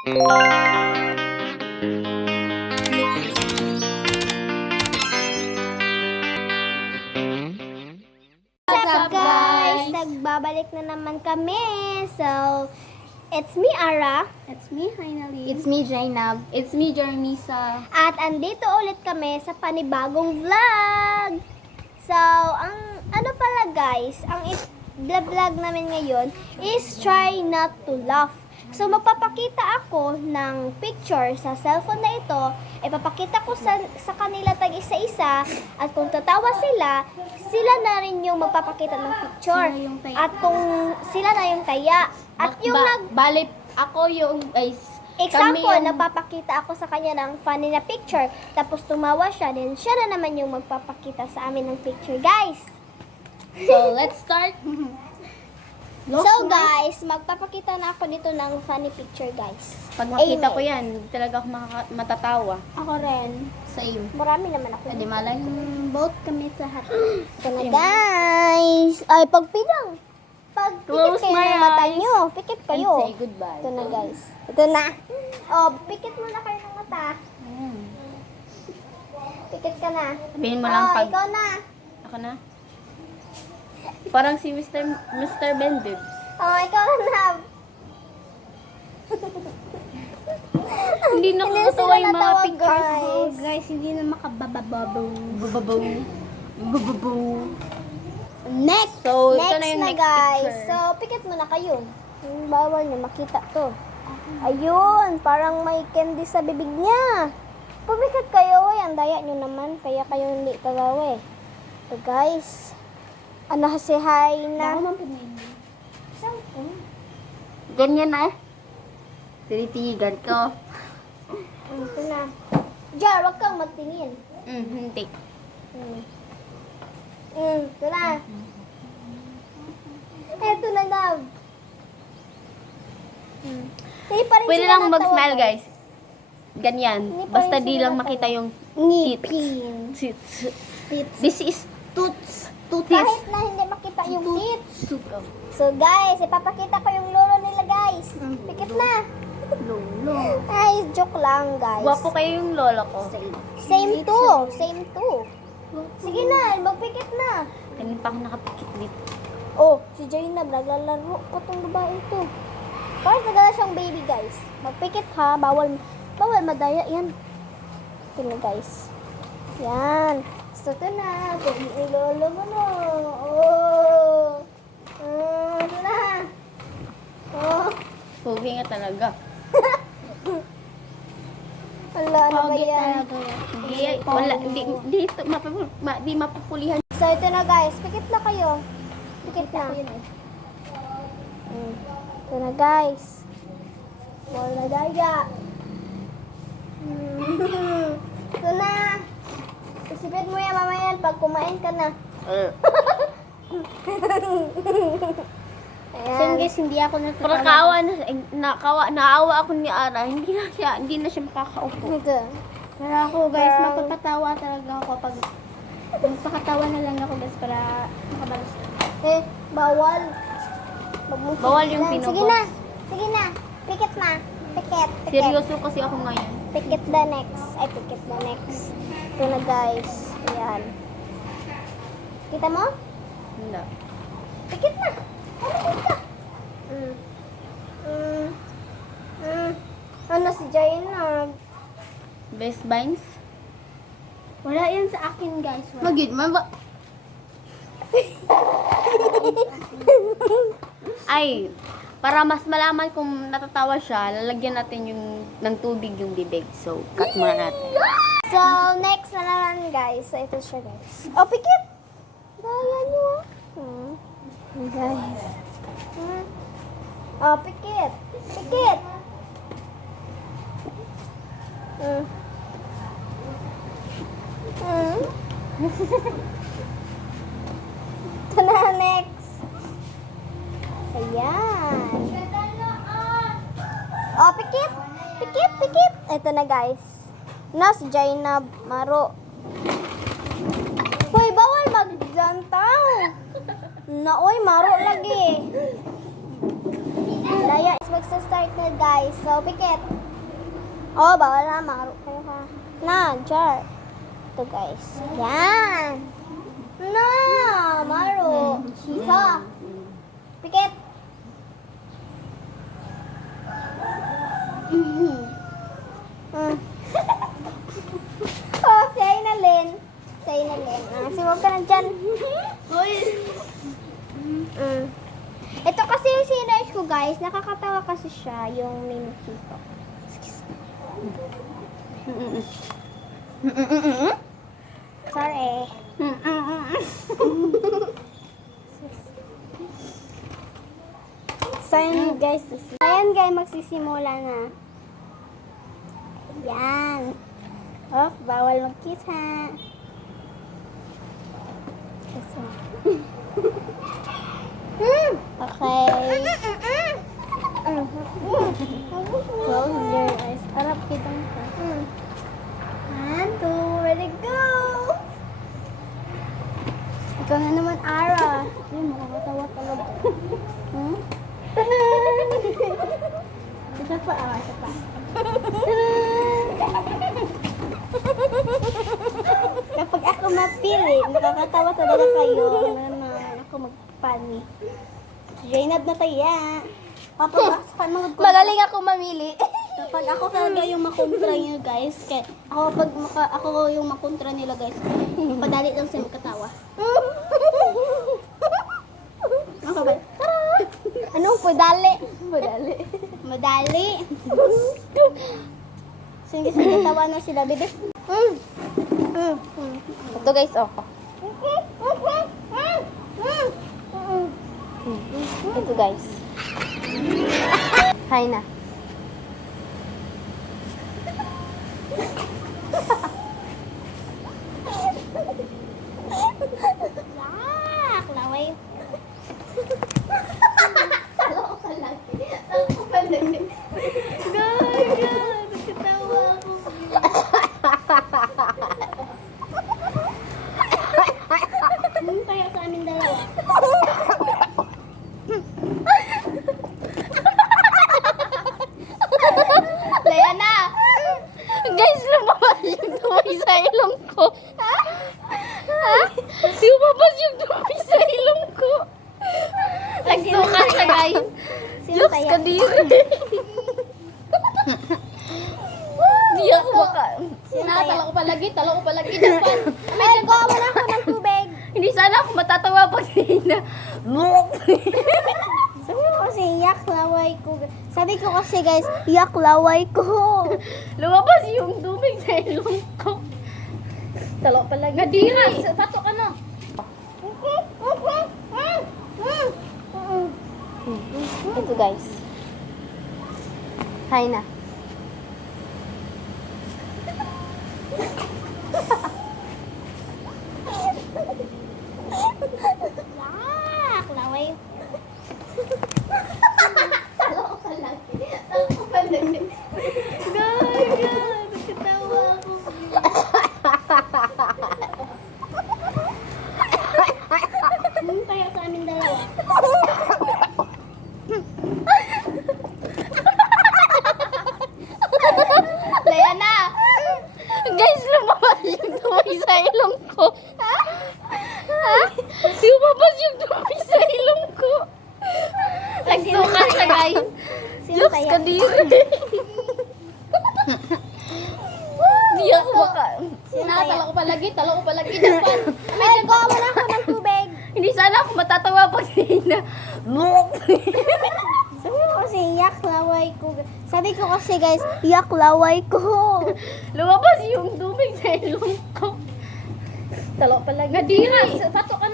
What's up guys? Nagbabalik na naman kami. So, it's me Ara. It's me, Hainali. It's me, Jainab. It's me, Jarmisa. At andito ulit kami sa panibagong vlog. So, ang ano pala guys, ang vlog namin ngayon is try not to laugh. So, magpapakita ako ng picture sa cellphone na ito. Ipapakita ko sa kanila tag isa-isa. At kung tatawa sila, sila na rin yung magpapakita ng picture. Sila yung taya. At kung sila na yung taya. At yung Balik, ako yung, guys. example, kami yung- nagpapakita ako sa kanya ng funny na picture. Tapos tumawa siya, then siya na naman yung magpapakita sa amin ng picture, guys. So, let's start. So guys, magpapakita na ako dito ng funny picture, guys. Pag makita Amen. ko yan, hindi talaga ako matatawa. Ako rin. Same. Marami naman ako. Hindi malay. Both kami lahat. Ito na guys. Ay, pagpidang. Pag pikit Close kayo my ng mata eyes. nyo. Pikit kayo. And say goodbye. Ito na guys. Ito na. Oh, pikit muna kayo ng mata. Pikit ka na. Sabihin mo lang Oh, pag... ikaw na. Ako na. Parang si Mr. Bendibs. Oh, ikaw na. Hindi Hindi nakakatawa sila yung mga natawa, pictures. guys. Guys, hindi na makabababaw. Bubabaw. Bubabaw. Next. So, ito na yung next guys. picture. So, pikit muna kayo. Bawal na makita to. Ayun, parang may candy sa bibig niya. Pumikit kayo, ang daya nyo naman. Kaya kayo hindi tagawa eh. So, guys. Ano si hi na? Ako man pinili. Ganyan na. Tinitigan ko. Ito na. Jar, wag kang magtingin. Hindi. Ito na. Ito na, love. Hindi pa rin Pwede sila lang natawa, mag-smile, guys. Ganyan. Hindi pa Basta rin di sila lang natawa. makita yung Ngipin. tits. Tits. This is toots. Kahit na hindi makita yung tits. So guys, ipapakita ko yung lolo nila guys. Pikit na. Lolo. Ay, joke lang guys. Gwapo kayo yung lola ko. Same to. Same to. Sige na, magpikit na. Kanina pa ako nakapikit dito. Oh, si Jainab, naglalaro pa tong babae ito. Parang tagala siyang baby guys. Magpikit ha, bawal madaya yan. Ito na guys. Yan. So ito na, kung ilolo mo no. Oh. Ito na. Oh. Pogi nga talaga. Wala na ba Pogi yan? talaga yan. Hindi, wala, di mapupulihan. So ito na guys, pikit na kayo. Pikit na. Ito na guys. Wala daya. Ito na. Isipin mo yan mamaya pag kumain ka na. So Ayan. guys, hindi ako Parang naawa ako ni Ara. Hindi na siya makakaupo. Ito. Pero ako guys, Girl. mapapatawa talaga ako pag magpakatawa na lang ako guys para makabalas. Eh, bawal. Magmukha Bawal yung lang. pinobos. Sige na. Sige na. Pikit na. Pikit. Pikit. Seryoso kasi ako ngayon. Pikit the next. Ay, pikit the next. Ito na guys. Ayan. Kita mo? Hindi. Pikit na. Pikit ka. Ano si Jainab? Best Vines? Wala yan sa akin guys. Wala. Magid man ba? Ay, para mas malaman kung natatawa siya, lalagyan natin ng tubig yung bibig. So, cut muna natin. So, next na naman guys. So, ito siya guys. Oh, pikit! Daya nyo. Guys. Oh, pikit. Pikit. Ito na, next. Ayan. Oh, pikit. Pikit, pikit. Ito na guys. Na, si Jainab, Maro. Hoy, bawal magjantaw. Na, oy, Maro lagi. Daya is magsa-start na guys. So, pikit. Oh, bawal na. Maro kayo ha. Na, jar. Ito guys. Yan. Na, maro. Isa. Pikit. Oh, si Aynalyn. Si Aynalyn. Siwag ka na dyan. Ito kasi yung sinerge ko guys. Nakakatawa kasi siya. Yung Mimikito. Sorry. So, yun guys. Ayan guys, magsisimula na. Yan. Oh, bawal mag-kiss ha. Okay. Close your eyes. Arap kitang ka. 1, 2, ready, go! Ikaw na naman, Ara. Ay, makakatawa talaga. Isa pa, isa pa. Kapag ako mapili, nakakatawa talaga kayo. Naman ako magpani. Jainab na tayo. Kapag panood ko. Magaling ako mamili. Kapag ako talaga yung makontra nyo guys, kaya ako yung makontra nila guys, padali lang sila magkatawa. Ako ba? Anong padali? Madali. Madali. Sige, tawa na sila, bebe. Ito guys, oh. Ito guys. Hi na. Yak! Laway. Anong kaya sa amin dalawa? Laya na! Guys, lumabas yung dumi sa ilong ko. Ha? Lumabas yung dumi sa ilong ko. Nagsuka siya, guys. Looks kaya? kadiri. Di ako maka... Talo ko palagi. Ay, kuha mo na ako ng tubig. Hindi sana ako matatawa pag na. Sabi ko kasi, yak laway ko. Sabi ko kasi guys, yak laway ko. Lumabas yung dumi sa ilong ko. Talo palagi. Nadira! Patok ano? Ito guys. Hi na. Yak laway. Anong kaya sa amin dalawa? Laya na! Guys, lumabas yung dumi sa ilong ko. Ha? Lumabas yung dumi sa ilong ko. Nagsuka siya, guys. Looks kadiri. Di ako maka... Talo ko palagi. Ay, kuha mo na ako ng tubig. Hindi sana ako matatawa pag na. Sabi ko kasi, yak laway ko. Sabi ko kasi guys, yak laway ko. Lumabas yung dumi sa ilong ko. Talo palagi. Nadira! Patok ano?